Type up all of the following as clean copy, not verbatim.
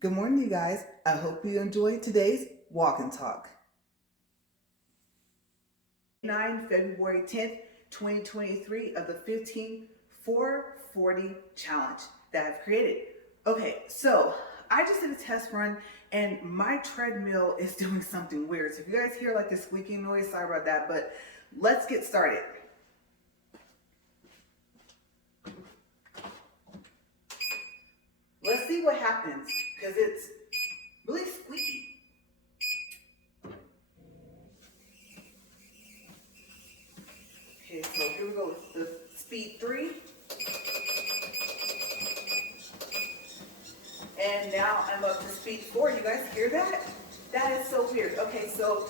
Good morning, you guys. I hope you enjoyed today's walk and talk. February 10th, 2023 of the 15 440 challenge that I've created. Okay, so I just did a test run and my treadmill is doing something weird. So if you guys hear like this squeaking noise, sorry about that, but let's get started. Let's see what happens because it's really squeaky. Okay, so here we go with the speed 3. And now I'm up to speed 4. You guys hear that? That is so weird. Okay, so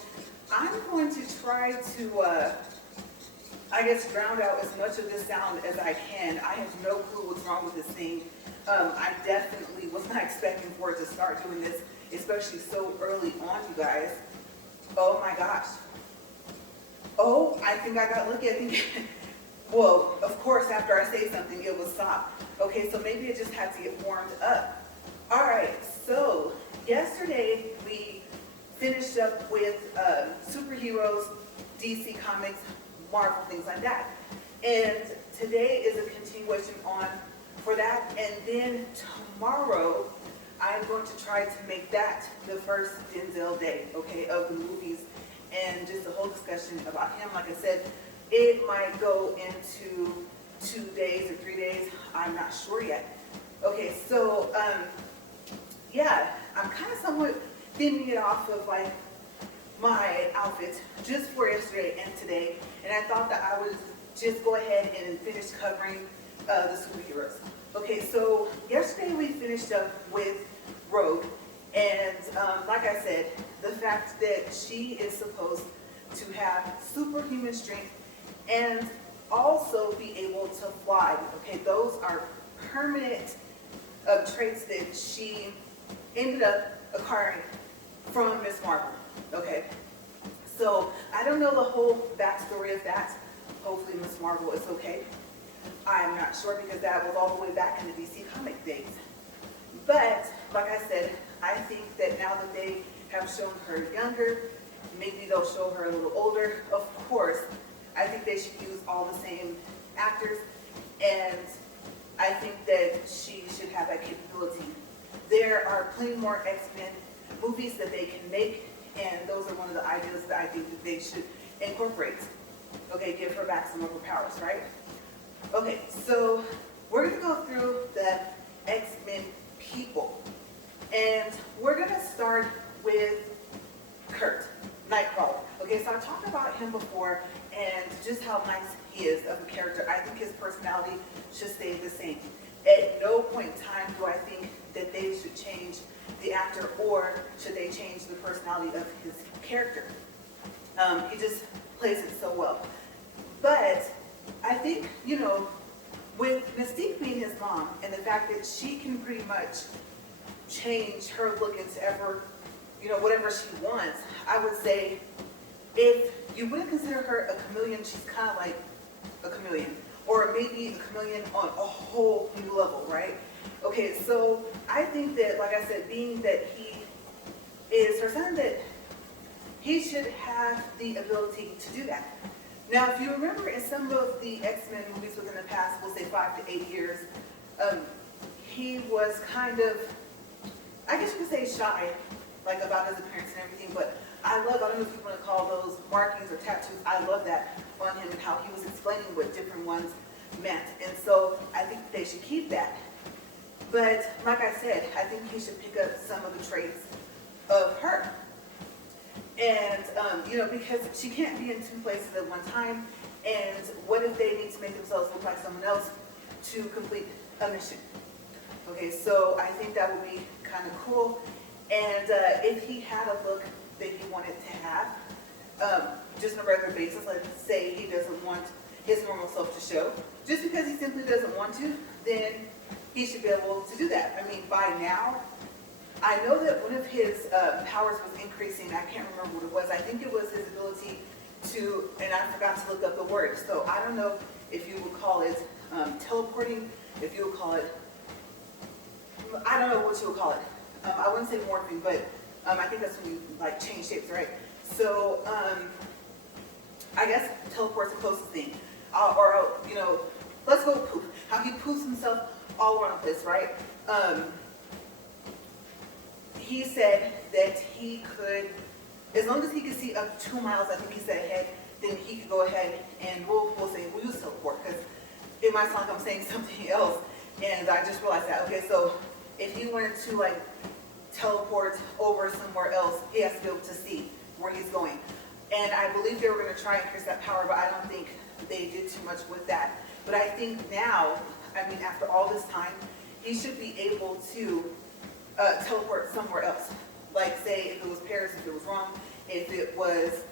I'm going to try to, drown out as much of this sound as I can. I have no clue what's wrong with this thing. I definitely was not expecting for it to start doing this, especially so early on, you guys. Oh my gosh. Oh, I think I got lucky. I think, well, of course, after I say something, it will stop. Okay, so maybe it just had to get warmed up. All right, so yesterday we finished up with superheroes, DC Comics, Marvel, things like that. And today is a continuation on for that. And then tomorrow, I'm going to try to make that the first Denzel day, okay, of the movies. And just a whole discussion about him. Like I said, it might go into 2 days or 3 days. I'm not sure yet. Okay, so yeah, I'm kind of somewhat thinning it off of like my outfit just for yesterday and today. And I thought that I would just go ahead and finish covering the superheroes. Okay, so yesterday we finished up with Rogue. And like I said, the fact that she is supposed to have superhuman strength and also be able to fly. Okay, those are permanent traits that she ended up acquiring from Miss Marvel. Okay, so I don't know the whole backstory of that. Hopefully Miss Marvel is okay. I'm not sure because that was all the way back in the DC comic days. But like I said, I think that now that they have shown her younger, maybe they'll show her a little older. Of course, I think they should use all the same actors, and I think that she should have that capability. There are plenty more X-Men movies that they can make, and those are one of the ideas that I think that they should incorporate. Okay, give her back some of her powers, right? Okay, so we're going to go through the X-Men people. And we're going to start with Kurt, Nightcrawler. Okay, so I talked about him before and just how nice he is of a character. I think his personality should stay the same. At no point in time do I think that they should change the actor or should they change the personality of his character. He just plays it so well. But I think, with Mystique being his mom and the fact that she can pretty much change her look into ever, whatever she wants, I would say if you wouldn't consider her a chameleon, she's kind of like a chameleon. Or maybe a chameleon on a whole new level, right? Okay, so I think that, like I said, being that he is her son, that he should have the ability to do that. Now, if you remember in some of the X-Men movies within the past, we'll say 5 to 8 years, he was kind of, I guess you could say shy, like about his appearance and everything, but I don't know if you want to call those markings or tattoos, I love that on him and how he was explaining what different ones meant. And so I think they should keep that. But like I said, I think he should pick up some of the traits of her. And, because she can't be in 2 places at one time. And what if they need to make themselves look like someone else to complete a mission? Okay, so I think that would be kind of cool. And if he had a look that he wanted to have, just on a regular basis, let's say he doesn't want his normal self to show, just because he simply doesn't want to, then he should be able to do that. I mean, by now, I know that one of his powers was increasing. I can't remember what it was. I think it was his ability to, and I forgot to look up the word. So I don't know if you would call it teleporting, if you would call it, I don't know what you would call it. I wouldn't say morphing, but I think that's when you like change shapes, right? So I guess teleport's the closest thing. You know, let's go poop. How he poops himself all around the place, right? He said that he could, as long as he could see up to 2 miles, I think he said ahead, then he could go ahead and we'll use teleport, because it might sound like I'm saying something else, and I just realized that. Okay, so if he wanted to like teleport over somewhere else, he has to be able to see where he's going. And I believe they were going to try and increase that power, but I don't think they did too much with that. But I think now, I mean, after all this time, he should be able to teleport somewhere else. Like, say, if it was Paris, if it was Rome, if it was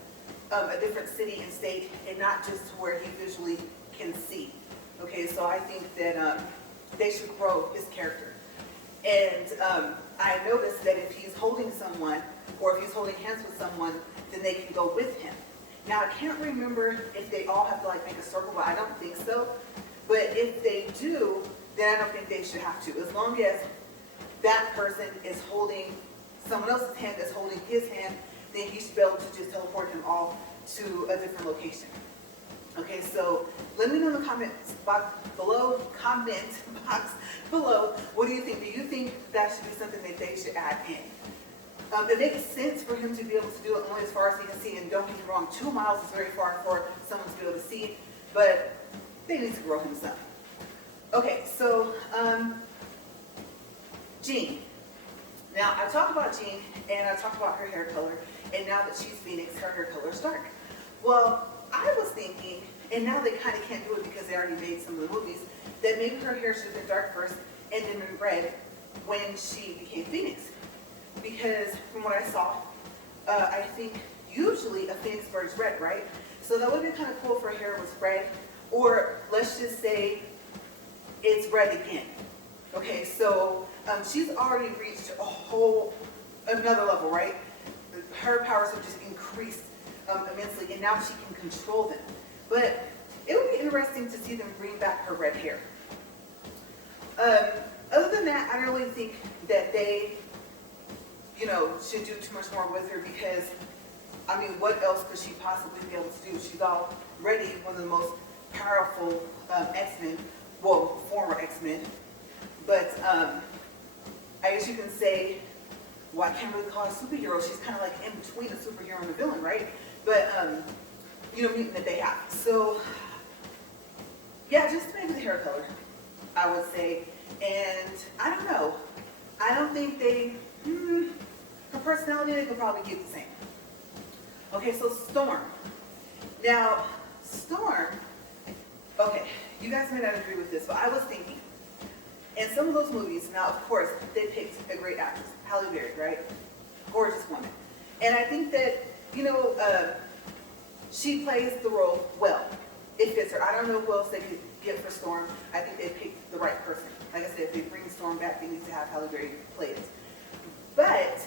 a different city and state, and not just to where he visually can see. Okay, so I think that they should grow his character. And I noticed that if he's holding someone, or if he's holding hands with someone, then they can go with him. Now, I can't remember if they all have to like make a circle, but I don't think so. But if they do, then I don't think they should have to. As long as that person is holding someone else's hand that's holding his hand, then he should be able to just teleport them all to a different location. Okay, so let me know in the comment box below, what do you think? Do you think that should be something that they should add in? It makes sense for him to be able to do it only as far as he can see, and don't get me wrong, 2 miles is very far for someone to be able to see, but they need to grow him some. Okay, so Jean. Now, I talked about Jean, and I talked about her hair color, and now that she's Phoenix, her hair color is dark. Well, I was thinking, and now they kind of can't do it because they already made some of the movies, that maybe her hair should have been dark first and then been red when she became Phoenix. Because from what I saw, I think usually a Phoenix bird is red, right? So that would be kind of cool if her hair was red, or let's just say it's red again. Okay, so she's already reached another level, right? Her powers have just increased immensely, and now she can control them. But it would be interesting to see them bring back her red hair. Other than that, I don't really think that they, should do too much more with her, because, I mean, what else could she possibly be able to do? She's already one of the most powerful X-Men, well, former X-Men. But I guess you can say, well, I can't really call her a superhero. She's kind of like in between a superhero and a villain, right? But, mutant that they have. So, yeah, just maybe the hair color, I would say. And I don't know. I don't think her personality, they could probably keep the same. Okay, so Storm. Now, Storm, okay, you guys may not agree with this, but I was thinking, in some of those movies, now, of course, they picked a great actress, Halle Berry, right? Gorgeous woman. And I think that, she plays the role well. It fits her. I don't know who else they could get for Storm. I think they picked the right person. Like I said, if they bring Storm back, they need to have Halle Berry play it. But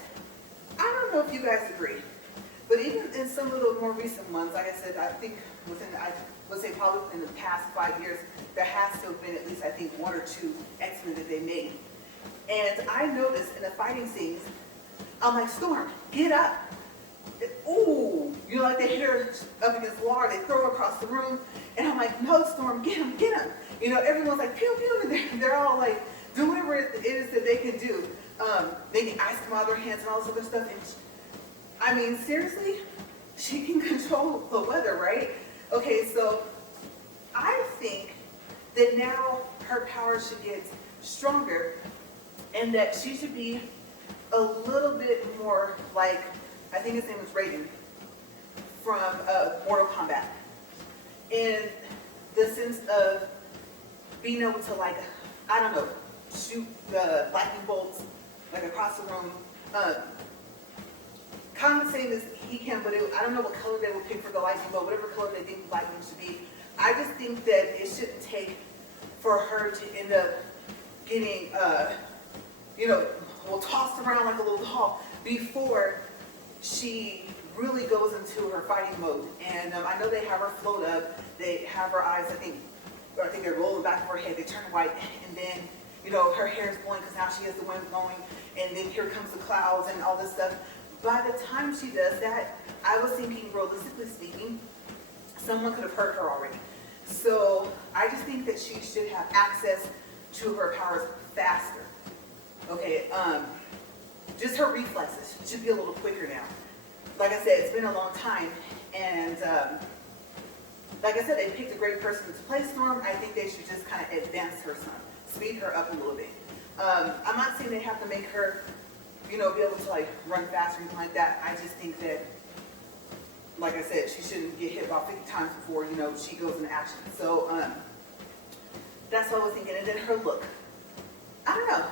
I don't know if you guys agree, but even in some of the more recent ones, like I said, I think I would say probably within the past 5 years, there has to have been at least, I think, 1 or 2 X-Men that they made. And I noticed in the fighting scenes, I'm like, Storm, get up. Ooh, like they hit her up against the wall, they throw her across the room, and I'm like, no, Storm, get him, get him. Everyone's like, pew, pew, and they're all like, do whatever it is that they can do. Making ice come out of their hands and all this other stuff. And I mean, seriously, she can control the weather, right? Okay, so I think that now her power should get stronger, and that she should be a little bit more like, I think his name is Raiden from Mortal Kombat. In the sense of being able to, like, I don't know, shoot lightning bolts like across the room. Kind of the same as he can, but I don't know what color they would pick for the lightning bolt, whatever color they think lightning should be. I just think that it shouldn't take for her to end up getting, tossed around like a little doll before she really goes into her fighting mode. And I know they have her float up, they have her eyes, I think they're rolling back of her head, they turn white, and then, her hair is blowing because now she has the wind blowing, and then here comes the clouds and all this stuff. By the time she does that, I was thinking, realistically speaking, someone could have hurt her already. So I just think that she should have access to her powers faster. Okay, just her reflexes should be a little quicker now. Like I said, it's been a long time, and like I said, they picked a great person to play Storm. I think they should just kind of advance her some, speed her up a little bit. I'm not saying they have to make her, be able to like run fast or anything like that. I just think that, like I said, she shouldn't get hit about 50 times before, she goes into action. So that's what I was thinking. And then her look. I don't know.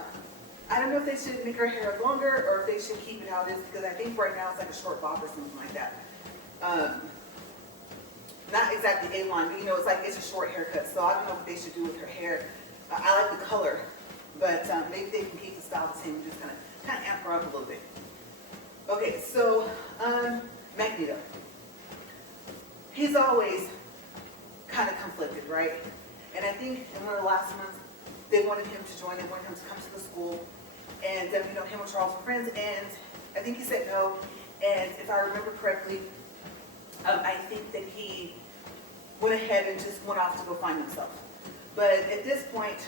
I don't know if they should make her hair longer or if they should keep it how it is, because I think right now it's like a short bob or something like that. Not exactly A-line, but it's a short haircut. So I don't know what they should do with her hair. I like the color, but maybe they can keep the style the same and just kind of amp her up a little bit. Okay, so Magneto. He's always kind of conflicted, right? And I think in one of the last ones, they wanted him to join, they wanted him to come to the school, and him and Charles were friends, and I think he said no. And if I remember correctly, I think that he went ahead and just went off to go find himself. But at this point,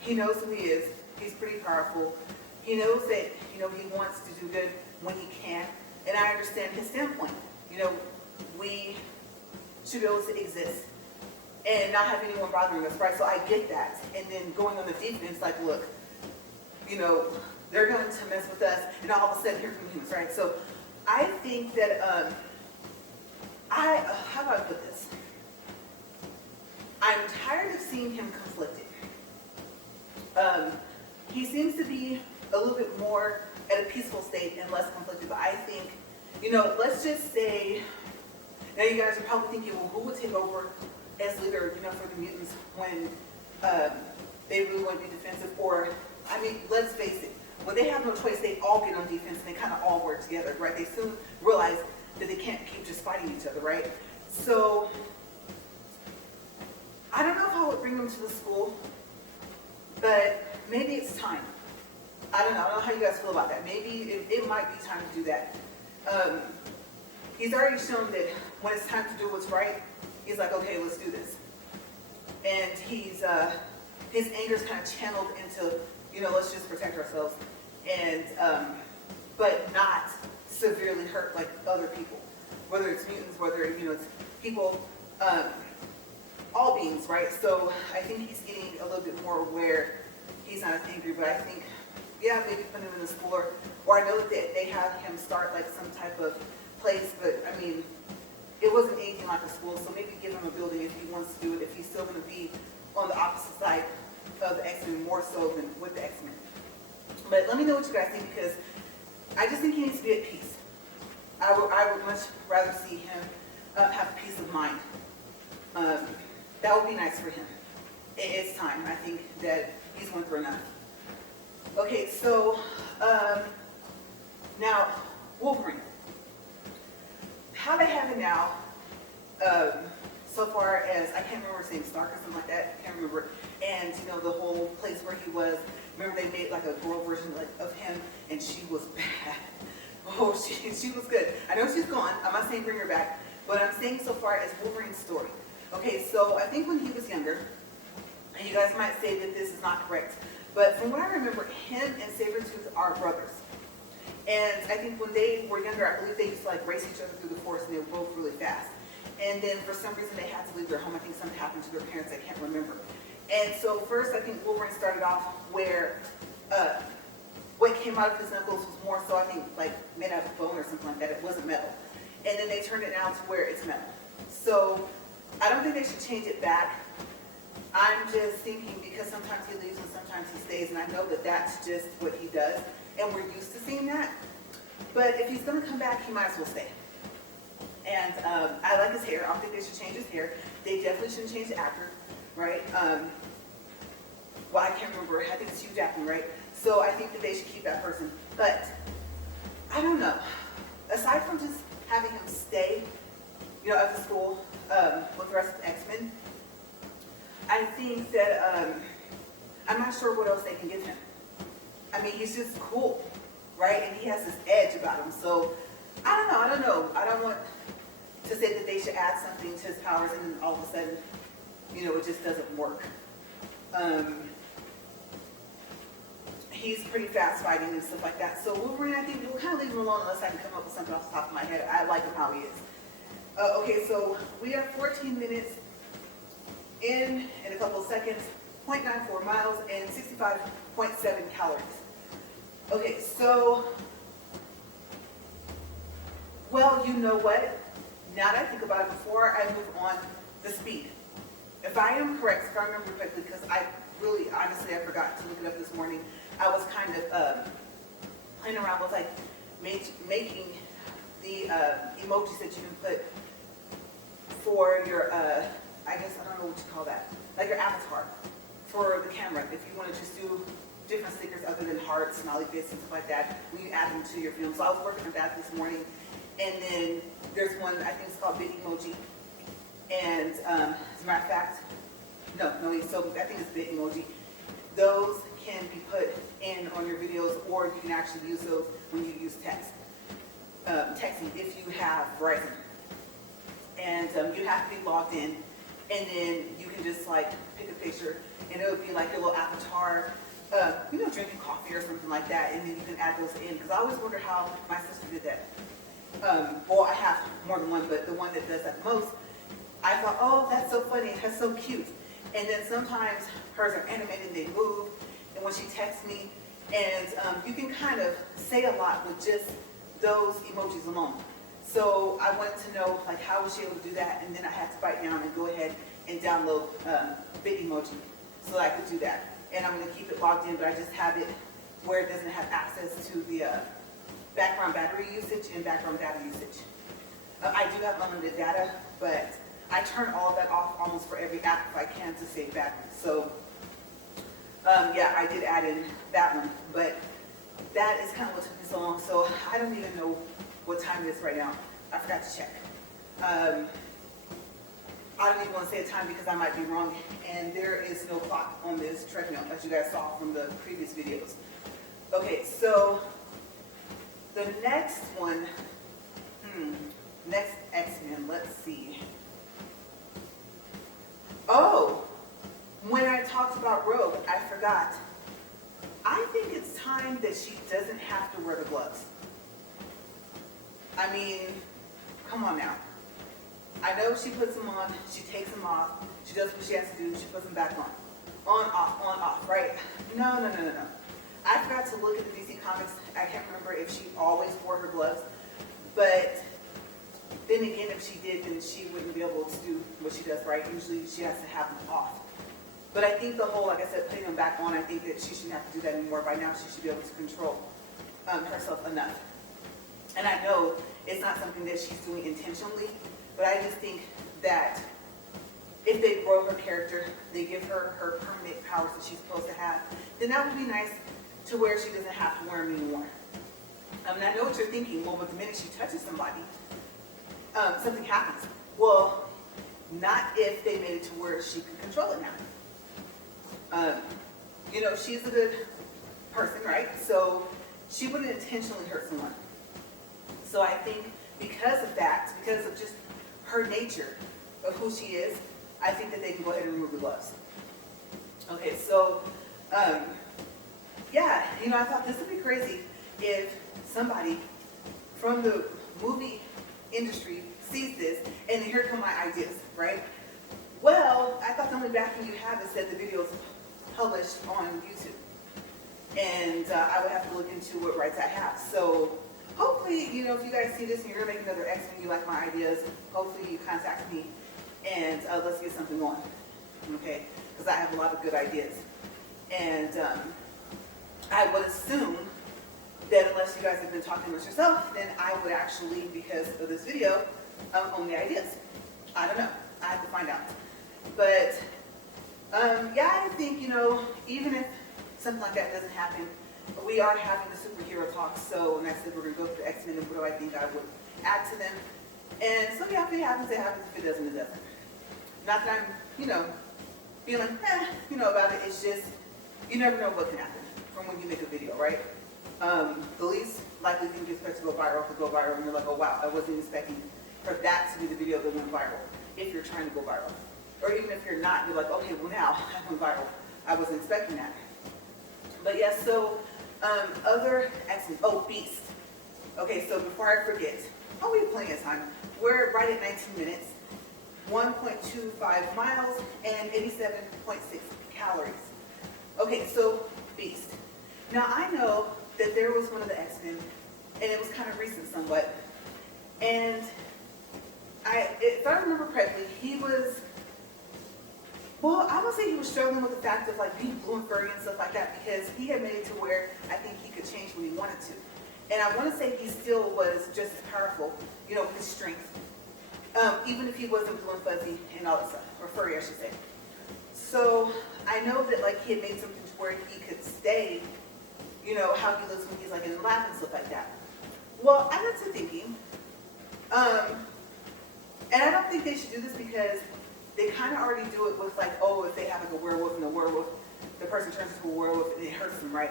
he knows who he is. He's pretty powerful. He knows that, he wants to do good when he can. And I understand his standpoint. We should be able to exist and not have anyone bothering us, right? So I get that. And then going on the defense, like, look, they're going to mess with us, and all of a sudden here come humans, right? So I think that, how do I put this? I'm tired of seeing him conflicted. He seems to be a little bit more at a peaceful state and less conflicted, but I think, let's just say, now you guys are probably thinking, well, who would take over as leader, for the mutants when they really want to be defensive? Or, let's face it, when they have no choice, they all get on defense and they kind of all work together, right? They soon realize that they can't keep just fighting each other, right? So, I don't know if I would bring them to the school, but maybe it's time. I don't know how you guys feel about that. Maybe it might be time to do that. He's already shown that when it's time to do what's right, he's like, okay, let's do this. And his anger's kind of channeled into, let's just protect ourselves, and but not severely hurt like other people, whether it's mutants, whether it's people, all beings, right? So I think he's getting a little bit more aware. He's not as angry, but I think, yeah, maybe put him in the school, or I know that they had him start like some type of place, but it wasn't anything like a school, so maybe give him a building if he wants to do it, if he's still going to be on the opposite side of the X-Men, more so than with the X-Men. But let me know what you guys think, because I just think he needs to be at peace. I would much rather see him have peace of mind. That would be nice for him. It's time. I think that he's went through enough. Okay, so now Wolverine. How they have it now, so far as, I can't remember saying Stark or something like that, I can't remember, and the whole place where he was, remember they made like a girl version of him, and she was bad. Oh, she was good. I know she's gone, I'm not saying bring her back, but I'm saying so far as Wolverine's story. Okay, so I think when he was younger, and you guys might say that this is not correct, but from what I remember, him and Sabretooth are brothers. And I think when they were younger, I believe they used to like race each other through the forest, and they were both really fast. And then for some reason they had to leave their home. I think something happened to their parents, I can't remember. And so first I think Wolverine started off where what came out of his knuckles was more so, I think, like made out of bone or something like that. It wasn't metal. And then they turned it now to where it's metal. So I don't think they should change it back. I'm just thinking, because sometimes he leaves and sometimes he stays, and I know that that's just what he does, and we're used to seeing that. But if he's going to come back, he might as well stay. And I like his hair. I don't think they should change his hair. They definitely shouldn't change the actor, right? Well, I can't remember. I think it's Hugh Jackman, right? So I think that they should keep that person. But I don't know. Aside from just having him stay, at the school with the rest of the X-Men, I think that I'm not sure what else they can give him. I mean, he's just cool, right? And he has this edge about him. So I don't know. I don't want to say that they should add something to his powers and then all of a sudden, you know, it just doesn't work. He's pretty fast fighting and stuff like that. So Wolverine, I think we'll kind of leave him alone unless I can come up with something off the top of my head. I like him how he is. Okay, so we are 14 minutes in a couple of seconds, 0.94 miles and 65.7 calories. Okay, so, well, you know what? Now that I think about it, before I move on, the speed. If I am correct, if I remember correctly, because I really, honestly, I forgot to look it up this morning. I was kind of playing around with like making the emojis that you can put for your, I guess, I don't know what you call that, like your avatar for the camera. If you want to just do different stickers other than hearts, smiley face, and stuff like that, when you add them to your film. So I was working on that this morning. And then there's one, I think it's called Big Emoji. And as a matter of fact, no, so I think it's Big Emoji. Those can be put in on your videos, or you can actually use those when you use text. Texting if you have Verizon. And you have to be logged in, and then you can just like pick a picture, and it would be like your little avatar, you know, drinking coffee or something like that, and then you can add those in. Because I always wonder how my sister did that. Well, I have more than one, but the one that does that the most, I thought, oh, that's so funny, that's so cute. And then sometimes hers are animated, they move, and when she texts me, and you can kind of say a lot with just those emojis alone. So I wanted to know, like, how was she able to do that? And then I had to bite down and go ahead and download Big Emoji so that I could do that. And I'm going to keep it logged in, but I just have it where it doesn't have access to the background battery usage and background data usage. I do have unlimited data, but I turn all of that off almost for every app if I can to save battery. So yeah, I did add in that one, but that is kind of what took me so long. So I don't even know what time it is right now. I forgot to check. I don't even want to say a time because I might be wrong, and there is no clock on this treadmill, as you guys saw from the previous videos. Okay, so the next one, next X-Men, let's see. Oh, when I talked about Rogue, I forgot. I think it's time that she doesn't have to wear the gloves. I mean, come on now. I know she puts them on, she takes them off, she does what she has to do, she puts them back on. On, off, right? No. I forgot to look at the DC Comics. I can't remember if she always wore her gloves, but then again, if she did, then she wouldn't be able to do what she does, right? Usually she has to have them off. But I think the whole, like I said, putting them back on, I think that she shouldn't have to do that anymore. By now, she should be able to control herself enough. And I know it's not something that she's doing intentionally, but I just think that if they grow her character, they give her her permanent powers that she's supposed to have, then that would be nice to where she doesn't have to wear them anymore. I mean, I know what you're thinking. Well, but the minute she touches somebody, something happens. Well, not if they made it to where she can control it now. You know, she's a good person, right? So she wouldn't intentionally hurt someone. So I think because of that, because of just her nature of who she is, I think that they can go ahead and remove the gloves. Okay, so, yeah, you know, I thought this would be crazy if somebody from the movie industry sees this, and here come my ideas, right? Well, I thought the only backing you have is that the video is published on YouTube. And I would have to look into what rights I have. So hopefully, you know, if you guys see this and you're going to make another X-Men, you like my ideas, hopefully you contact me and let's get something going, okay? Because I have a lot of good ideas. And I would assume that unless you guys have been talking with yourself, then I would actually, because of this video, own the ideas. I don't know. I have to find out. But yeah, I think, you know, even if something like that doesn't happen, we are having the superhero talk. So, and I said we're going to go through X-Men and what do I think I would add to them. And so, yeah, if it happens, it happens. If it doesn't, it doesn't. Not that I'm, you know, feeling, you know, about it. It's just, you never know what can happen from when you make a video, right? The least likely thing you expect to go viral could go viral, and you're like, oh wow, I wasn't expecting for that to be the video that went viral, if you're trying to go viral. Or even if you're not, you're like, okay, well now I went viral. I wasn't expecting that. But yes, yeah, so other accidents. Oh, beast. Okay, so before I forget, we have plenty of time. We're right at 19 minutes, 1.25 miles, and 87.6 calories. Okay, so beast. Now I know that there was one of the X-Men, and it was kind of recent somewhat, and if I remember correctly, he was, well, I would say he was struggling with the fact of like being blue and furry and stuff like that, because he had made it to where I think he could change when he wanted to. And I want to say he still was just as powerful, you know, with his strength, even if he wasn't blue and fuzzy and all that stuff, or furry, I should say. So I know that like he had made something to where he could stay, you know, how he looks when he's like in the lab and stuff like that. Well, I got to thinking, and I don't think they should do this because they kind of already do it with like, oh, if they have like a werewolf and the person turns into a werewolf and it hurts them, right?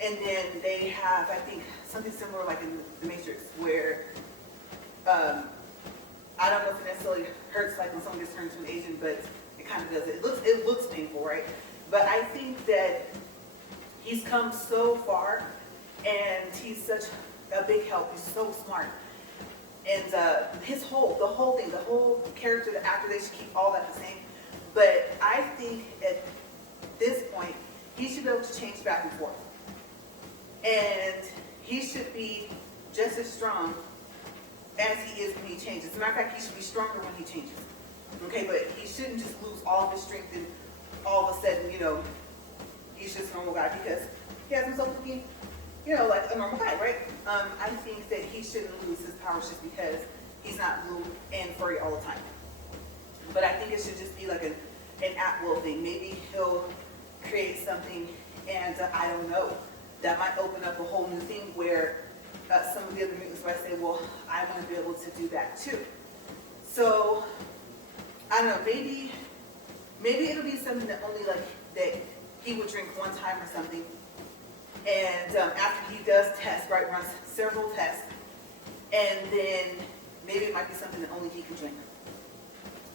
And then they have, I think, something similar like in The Matrix where, I don't know if it necessarily hurts like when someone gets turned into an Asian, but it kind of does. It looks painful, right? But I think that he's come so far and he's such a big help. He's so smart. And the whole character, the actor, they should keep all that the same. But I think at this point, he should be able to change back and forth. And he should be just as strong as he is when he changes. As a matter of fact, he should be stronger when he changes. Okay, but he shouldn't just lose all of his strength and all of a sudden, you know, he's just a normal guy, because he has himself looking, you know, like a normal guy, right? I think that he shouldn't lose his powers just because he's not blue and furry all the time. But I think it should just be like an at-will thing. Maybe he'll create something, and I don't know, that might open up a whole new thing where some of the other mutants might say, well, I want to be able to do that too. So, I don't know, maybe it'll be something that only like, that he would drink one time or something. And after he does test, right, runs several tests, and then maybe it might be something that only he can drink.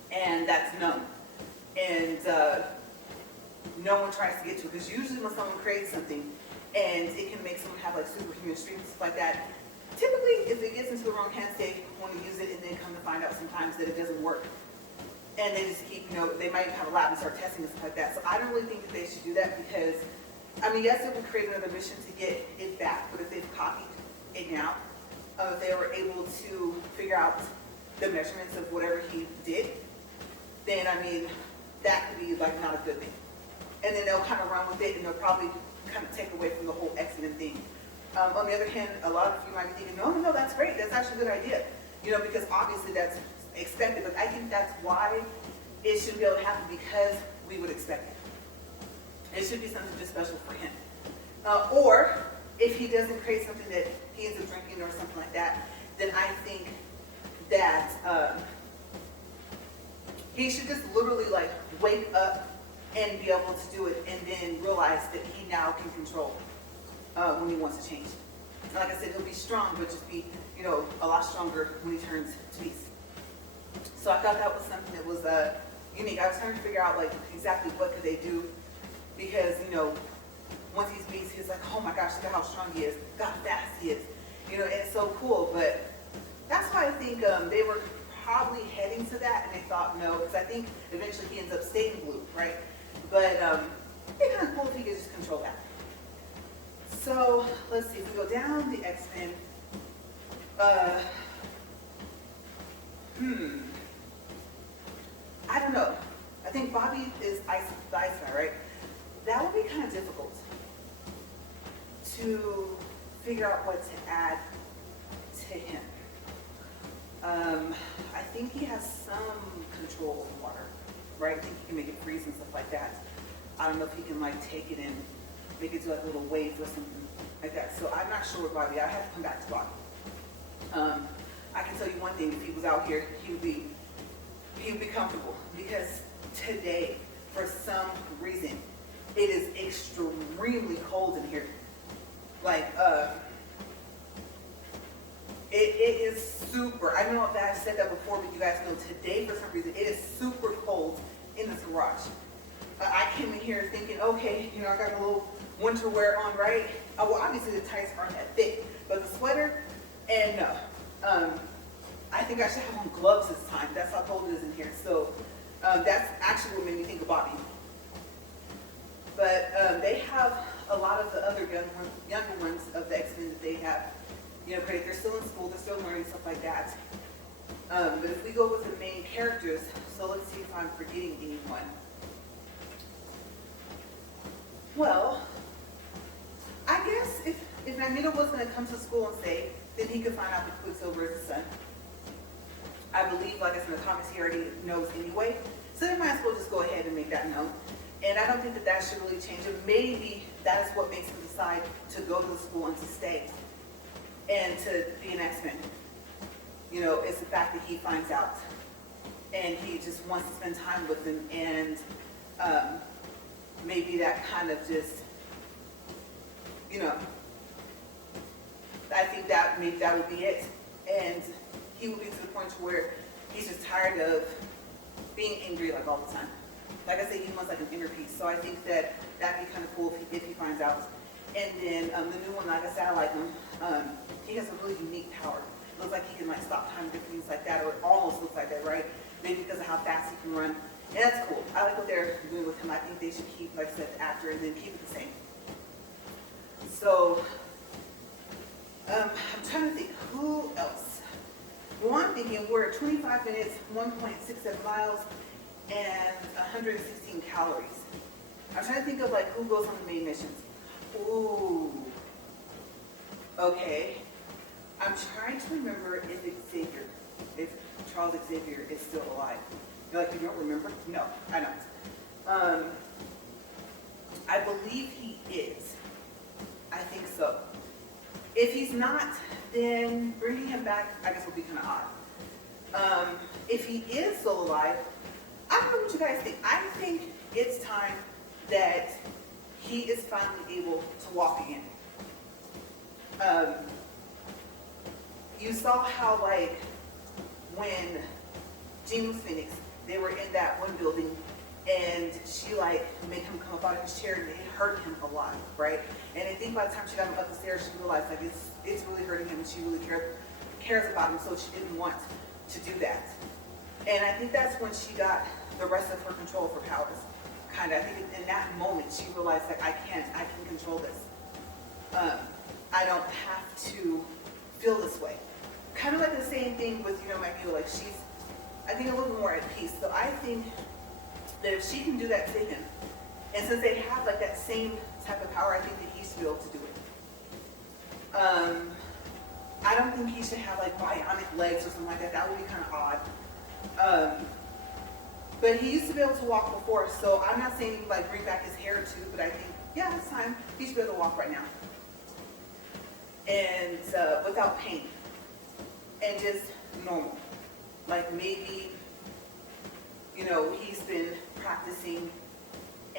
And that's known. And no one tries to get to it, because usually when someone creates something and it can make someone have like superhuman strength and stuff like that, typically if it gets into the wrong hands, they want to use it and then come to find out sometimes that it doesn't work. And they just keep, you know, they might have a lab and start testing and stuff like that. So I don't really think that they should do that, because I mean, yes, it would create another mission to get it back, but if they've copied it now, if they were able to figure out the measurements of whatever he did, then I mean, that could be like not a good thing. And then they'll kind of run with it, and they'll probably kind of take away from the whole X-Men thing. On the other hand, a lot of you might be thinking, no, that's great, that's actually a good idea. You know, because obviously that's expected, but I think that's why it should be able to happen, because we would expect it. It should be something just special for him. Or if he doesn't create something that he ends up drinking or something like that, then I think that he should just literally like wake up and be able to do it, and then realize that he now can control when he wants to change. Like I said, he'll be strong, but just be, you know, a lot stronger when he turns to beast. So I thought that was something that was unique. I was trying to figure out like exactly what could they do, because, you know, once he's beast, he's like, oh my gosh, look at how strong he is, look how fast he is. You know, and it's so cool. But that's why I think they were probably heading to that, and they thought no, because I think eventually he ends up staying blue, right? But it'd be kind of cool if he could just control that. So let's see, if we go down the X-Men, I don't know. I think Bobby is the ice guy, right? That would be kind of difficult to figure out what to add to him. I think he has some control over water, right? I think he can make it freeze and stuff like that. I don't know if he can like take it and make it do like little waves or something like that. So I'm not sure with Bobby. I have to come back to Bobby. I can tell you one thing: if he was out here, he would be comfortable, because today, for some reason, it is extremely cold in here. Like, it is super, I don't know if I've said that before, but you guys know today for some reason, it is super cold in this garage. I came in here thinking, okay, you know, I got a little winter wear on, right? Well, obviously the tights aren't that thick, but the sweater, and no. I think I should have on gloves this time. That's how cold it is in here. So that's actually what made me think of Bobby. But they have a lot of the other younger ones of the X-Men that they have. You know, great, they're still in school, they're still learning, stuff like that. But if we go with the main characters, so let's see if I'm forgetting anyone. Well, I guess if Magneto was going to come to school and say, then he could find out that Quicksilver is his son. I believe, like I said in the comics, he already knows anyway. So they might as well just go ahead and make that known. And I don't think that that should really change it. Maybe that is what makes him decide to go to the school and to stay and to be an X-Men. You know, it's the fact that he finds out and he just wants to spend time with them, and maybe that kind of just, you know, I think that maybe that would be it. And he would be to the point where he's just tired of being angry like all the time. Like I said, he wants like an inner peace. So I think that that'd be kind of cool if he finds out. And then the new one, like I said, I like him. He has a really unique power. It looks like he can like stop time, different things like that, or it almost looks like that, right? Maybe because of how fast he can run. And that's cool. I like what they're doing with him. I think they should keep, like I said, the actor and then keep it the same. So I'm trying to think who else. Well, I'm thinking we're at 25 minutes, 1.67 miles, and 116 calories. I'm trying to think of like who goes on the main missions. Ooh. Okay. I'm trying to remember if Charles Xavier is still alive. You're like, you don't remember? No, I don't. I believe he is. I think so. If he's not, then bringing him back, I guess, will be kind of odd. If he is still alive, I don't know what you guys think. I think it's time that he is finally able to walk again. You saw how, like, when Jean was Phoenix, they were in that one building, and she, like, made him come up out of his chair, and it hurt him a lot, right? And I think by the time she got him up the stairs, she realized, like, it's really hurting him, and she really cares about him, so she didn't want to do that. And I think that's when she got the rest of her control of her powers. Kind of, I think in that moment, she realized, like, I can control this. I don't have to feel this way. Kind of like the same thing with, you know, Magneto, like she's, I think, a little more at peace. So I think that if she can do that to him, and since they have like that same type of power, I think that he should be able to do it. I don't think he should have like bionic legs or something like that. That would be kind of odd. But he used to be able to walk before, so I'm not saying like bring back his hair too, but I think, yeah, it's time. He should be able to walk right now. And without pain. And just normal. Like maybe, you know, he's been practicing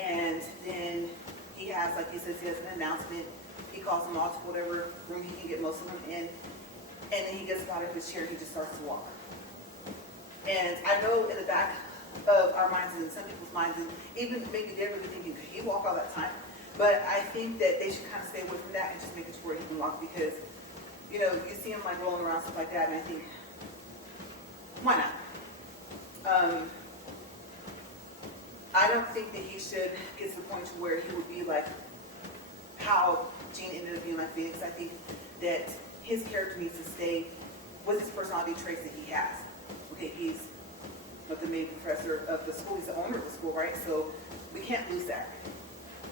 and then he has, like he says, he has an announcement. He calls them all to whatever room he can get most of them in. And then he gets out of his chair and he just starts to walk. And I know in the back of our minds and some people's minds, and even maybe they're really thinking, could he walk all that time? But I think that they should kind of stay away from that and just make it to where he can walk, because, you know, you see him like rolling around, stuff like that, and I think, why not? I don't think that he should get to the point to where he would be like how Jean ended up being like Phoenix. I think that his character needs to stay with his personality traits that he has. Okay, he's the main professor of the school, he's the owner of the school, right? So we can't lose that.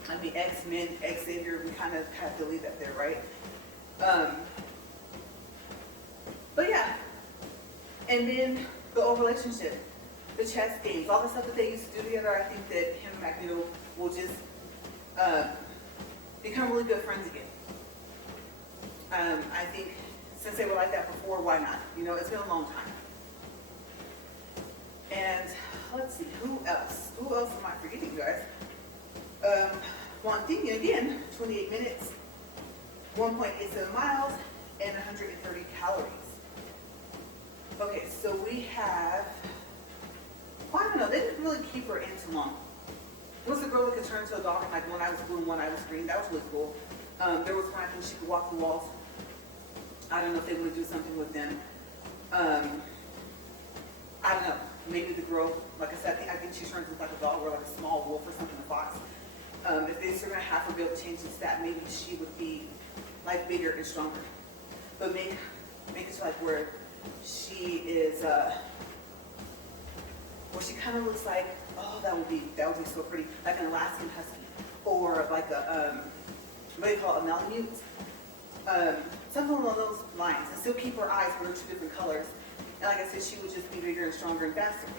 I mean, X-Men, Xavier, we kind of have to leave that there, right? But yeah, and then the whole relationship, the chess games, all the stuff that they used to do together, I think that him and Magneto will just become really good friends again. I think since they were like that before, why not? You know, it's been a long time. And let's see, who else? Who else am I forgetting, guys? One thing again, 28 minutes, 1.87 miles, and 130 calories. Okay, so we have, well, I don't know, they didn't really keep her in too long. It was a girl that could turn into a dog, and like one eye was blue and one eye was green. That was really cool. There was one I think she could walk the walls. I don't know if they want to do something with them. I don't know. Maybe the girl, like I said, I think she turns into like a dog or like a small wolf or something, a fox. If they're still gonna have her be able to change the stat, maybe she would be like bigger and stronger. But make it to like where she is, where she kind of looks like, oh, that would be so pretty, like an Alaskan husky, or like a what do they call it, a Malamute, something along those lines, and still keep her eyes when they're two different colors. And like I said, she would just be bigger and stronger and faster.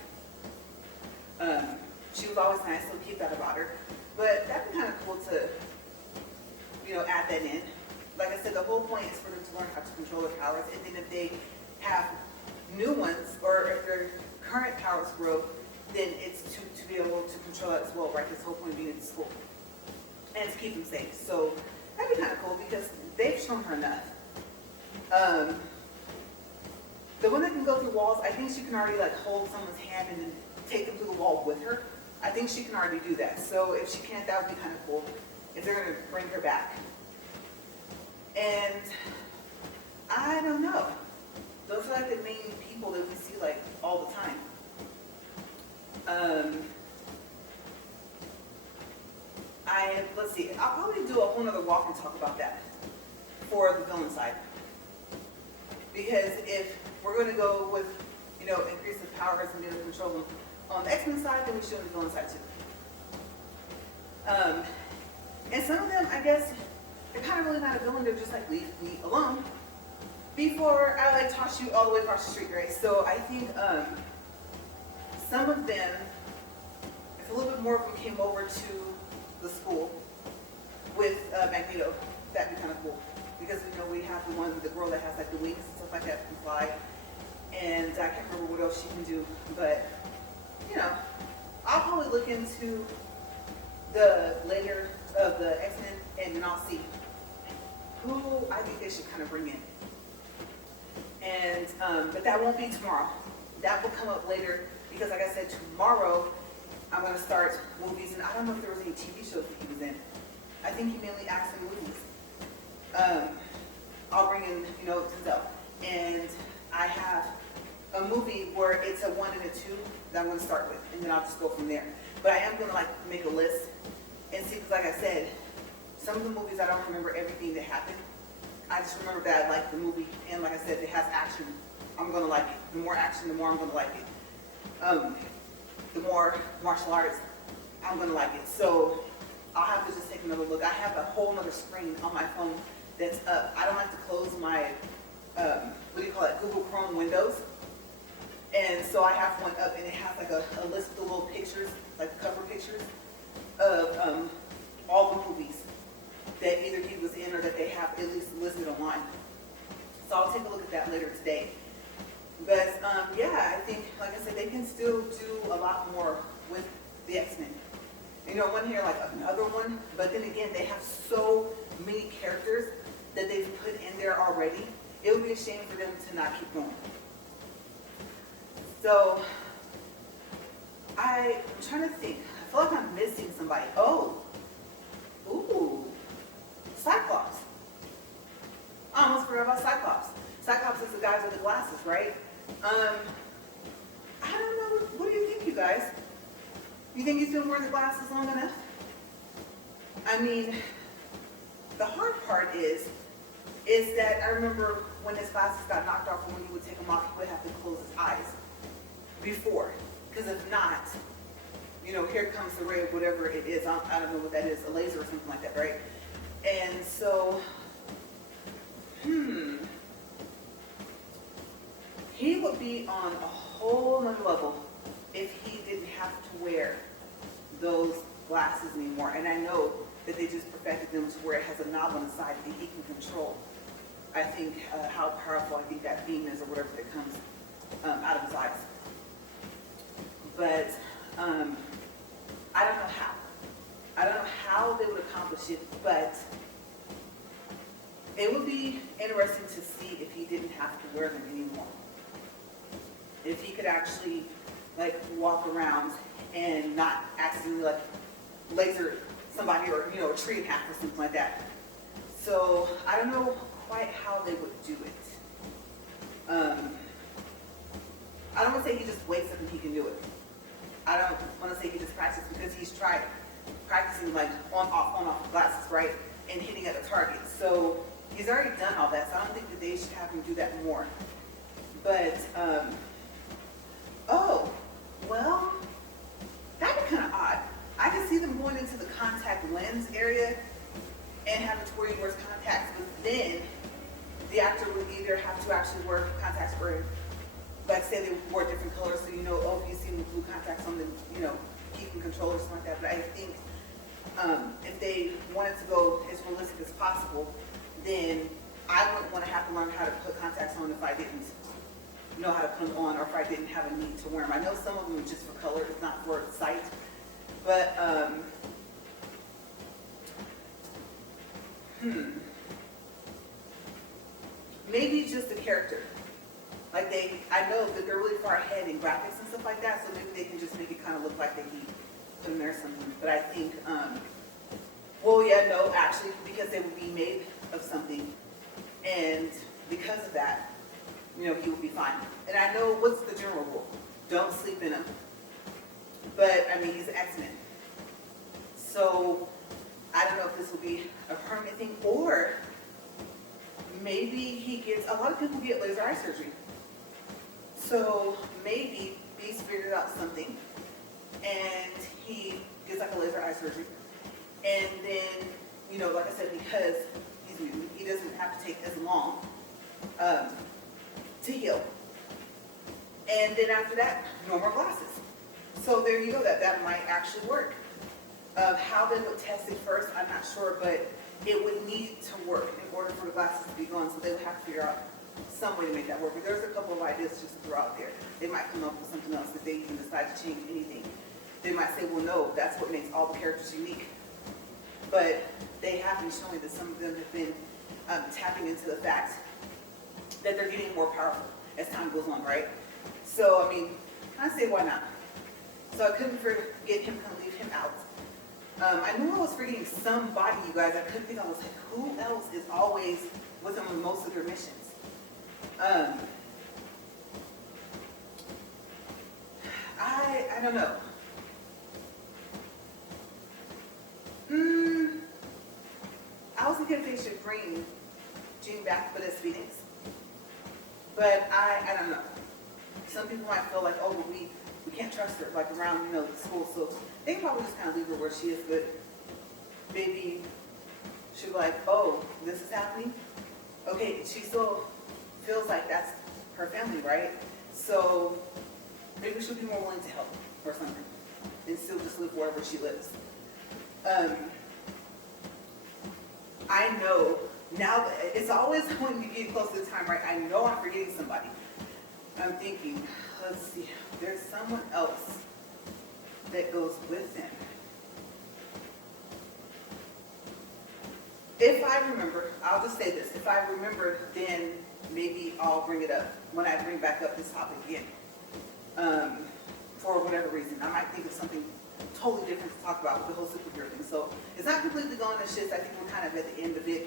She was always nice, so keep that about her. But that'd be kind of cool to, add that in. Like I said, the whole point is for them to learn how to control their powers, and then if they have new ones, or if their current powers grow, then it's to be able to control that as well, right? This whole point of being in school. And to keep them safe. So that'd be kind of cool because they've shown her enough. The one that can go through walls, I think she can already like hold someone's hand and then take them through the wall with her. I think she can already do that. So if she can't, that would be kind of cool if they're going to bring her back. And I don't know. Those are like the main people that we see like all the time. Let's see, I'll probably do a whole nother walk and talk about that for the villain side. Because if we're going to go with, increase of powers and be able to control them on the X-Men side, then we should on the villain side too. And some of them, I guess, they're kind of really not a villain, they're just like, leave me alone. Before I like toss you all the way across the street, right? So I think some of them, if a little bit more of them came over to the school with Magneto, that'd be kind of cool. Because we have the girl that has like the wings and stuff like that can fly. And I can't remember what else she can do, but I'll probably look into the later of the X-Men and then I'll see who I think they should kind of bring in. And but that won't be tomorrow. That will come up later because like I said, tomorrow I'm going to start movies, and I don't know if there was any TV shows that he was in. I think he mainly acts in movies. I'll bring in, Denzel. And I have a movie where it's a 1 and a 2 that I'm going to start with, and then I'll just go from there. But I am going to make a list and see, because like I said, some of the movies I don't remember everything that happened. I just remember that I like the movie, and like I said, it has action. I'm going to like it. The more action, the more I'm going to like it. The more martial arts, I'm going to like it. So I'll have to just take another look. I have a whole other screen on my phone that's up. I don't like to close my, Google Chrome windows. And so I have one up, and it has like a list of the little pictures, like cover pictures of all the movies that either he was in or that they have at least listed online. So I'll take a look at that later today. But yeah, I think, like I said, they can still do a lot more with the X-Men. One here, like another one, but then again, they have so many characters that they've put in there already. It would be a shame for them to not keep going. So, I'm trying to think. I feel like I'm missing somebody. Cyclops. I almost forgot about Cyclops. Cyclops is the guy with the glasses, right? I don't know. What do you think, you guys? You think he's been wearing the glasses long enough? I mean, the hard part is that I remember when his glasses got knocked off, and when he would take them off, he would have to close his eyes before. Because if not, here comes the ray of whatever it is. I don't know what that is, a laser or something like that, right? And so, he would be on a whole nother level if he didn't have to wear those glasses anymore. And I know that they just perfected them to where it has a knob on the side that he can control. I think how powerful I think that beam is, or whatever that comes out of his eyes. But I don't know how. I don't know how they would accomplish it, but it would be interesting to see if he didn't have to wear them anymore. If he could actually like walk around and not accidentally like laser somebody or, you know, a tree in half or something like that. So I don't know quite how they would do it. I don't want to say he just wakes up and he can do it. I don't want to say he just practices, because he's tried practicing like on off glasses, right? And hitting at a target. So he's already done all that. So I don't think that they should have him do that more. But, oh, well, that'd be kind of odd. I can see them going into the contact lens area and having to where he wears contacts, but then the actor would either have to actually wear contacts or, like say they wore different colors, so you know, oh, if you see the blue contacts on, then, you know, he can control or something like that. But I think if they wanted to go as realistic as possible, then I wouldn't want to have to learn how to put contacts on if I didn't know how to put them on, or if I didn't have a need to wear them. I know some of them are just for color, it's not for sight, but maybe just the character. Like I know that they're really far ahead in graphics and stuff like that, so maybe they can just make it kind of look like that he put them there or something. But I think, well, yeah, no, actually, because they would be made of something, and because of that, you know, he would be fine. And I know what's the general rule: don't sleep in them. But I mean, he's an X-Men, so I don't know if this will be a permanent thing, or maybe he gets. A lot of people get laser eye surgery. So maybe Beast figured out something, and he gets like a laser eye surgery, and then, you know, like I said, because he's mutant, he doesn't have to take as long to heal. And then after that, no more glasses. So there you go. That might actually work. How they would test it first, I'm not sure, but it would need to work in order for the glasses to be gone. So they would have to figure out some way to make that work. But there's a couple of ideas just to throw out there. They might come up with something else if they even decide to change anything. They might say, well, no, that's what makes all the characters unique. But they have been showing that some of them have been tapping into the fact that they're getting more powerful as time goes on, right? So, I mean, I say why not? So I couldn't forget him, kind of leave him out. I knew I was forgetting somebody, you guys. I couldn't think. I was like, who else is always with them on most of their missions? I don't know. I was thinking they should bring Jean back, but as Phoenix. But I don't know. Some people might feel like, oh, but we can't trust her, like around, you know, the school. So they can probably just kind of leave her where she is, but maybe she'll be like, oh, this is happening. Okay, she still feels like that's her family, right? So maybe she'll be more willing to help or something and still just live wherever she lives. I know now that it's always when you get close to the time, right? I know I'm forgetting somebody. I'm thinking, let's see, there's someone else that goes with him. If I remember, I'll just say this, if I remember, then maybe I'll bring it up when I bring back up this topic again. For whatever reason. I might think of something totally different to talk about with the whole superhero thing. So it's not completely gone to shit. I think we're kind of at the end of it.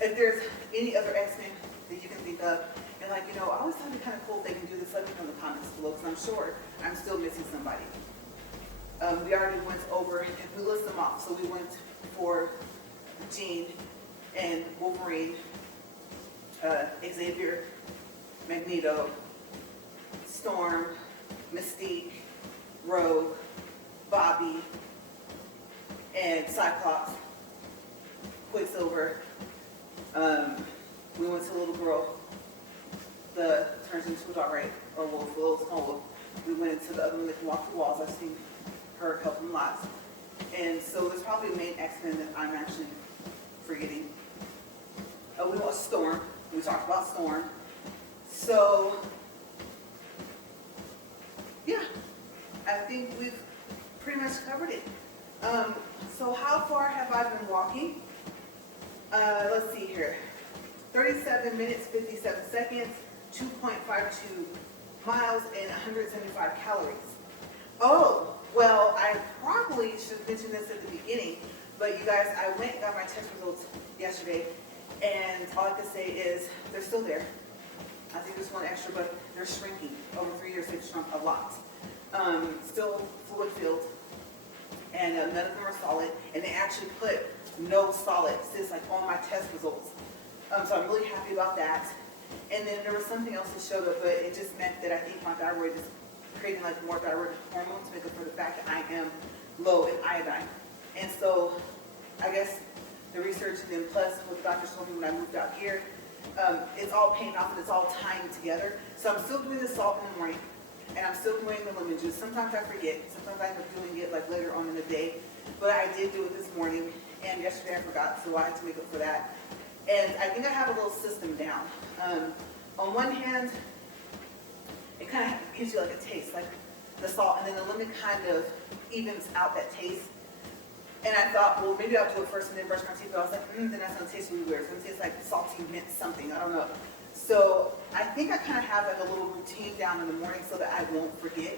If there's any other X-Men that you can think of, and like, you know, I always thought it'd be kind of cool if they can do this, let me know in the comments below, because I'm sure I'm still missing somebody. We already went over, we list them off. So we went for Jean and Wolverine, Xavier, Magneto, Storm, Mystique, Rogue, Bobby, and Cyclops, Quicksilver. We went to a little girl that turns into a dog, right? Or wolf, a little small wolf. We went into the other one that can walk the walls. I've seen her help them lots. And so there's probably a main X-Men that I'm actually forgetting. We watched Storm. We talked about Storm. So, yeah, I think we've pretty much covered it. So how far have I been walking? Let's see here. 37 minutes, 57 seconds, 2.52 miles, and 175 calories. Oh, well, I probably should have mentioned this at the beginning, but you guys, I went and got my test results yesterday, and all I can say is they're still there. I think there's one extra, but they're shrinking. Over 3 years, they've shrunk a lot. Still fluid filled, and none of them are solid, and they actually put no solid cysts like on my test results. So I'm really happy about that. And then there was something else that showed up, but it just meant that I think my thyroid is creating like more thyroid hormone to make up for the fact that I am low in iodine. And so I guess the research and then plus what the doctor told me when I moved out here, it's all paying off and it's all tying together. So I'm still doing the salt in the morning, and I'm still doing the lemon juice. Sometimes I forget. Sometimes I end up doing it like later on in the day. But I did do it this morning, and yesterday I forgot, so I had to make up for that. And I think I have a little system down. On one hand, it kind of gives you like a taste, like the salt, and then the lemon kind of evens out that taste. And I thought, well, maybe I'll do it first and then brush my teeth. But I was like, then that's gonna taste really weird. It's gonna taste like salty mint something. I don't know. So I think I kind of have like a little routine down in the morning so that I won't forget.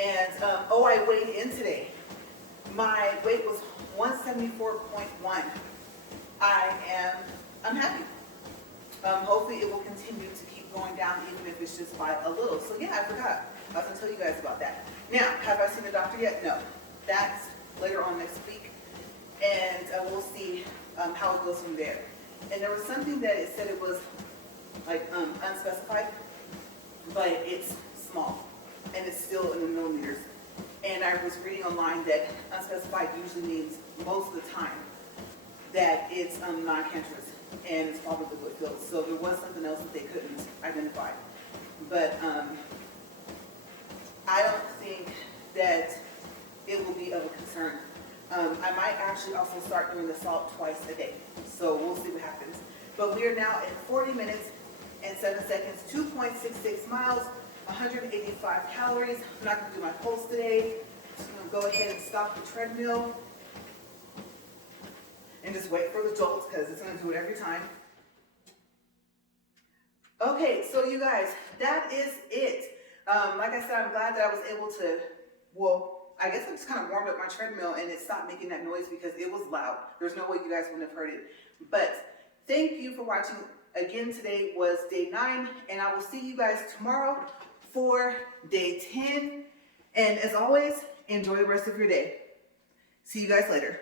And oh, I weighed in today. My weight was 174.1. I'm happy. Hopefully it will continue to keep going down even if it's just by a little. So yeah, I forgot. I was gonna tell you guys about that. Now, have I seen the doctor yet? No. That's later on next week. And we'll see how it goes from there. And there was something that it said it was like unspecified, but it's small and it's still in the millimeters. And I was reading online that unspecified usually means most of the time that it's non-cancerous and it's probably fluid filled. So there was something else that they couldn't identify. But I don't think that it will be of a concern. I might actually also start doing the salt twice a day. So we'll see what happens. But we are now at 40 minutes and 7 seconds, 2.66 miles, 185 calories. I'm not going to do my pulse today. I'm just going to go ahead and stop the treadmill and just wait for the jolts because it's going to do it every time. Okay, so you guys, that is it. Like I said, I'm glad that I was able to, well, I guess I just kind of warmed up my treadmill and it stopped making that noise because it was loud. There's no way you guys wouldn't have heard it. But thank you for watching. Again, today was day 9, and I will see you guys tomorrow for day 10. And as always, enjoy the rest of your day. See you guys later.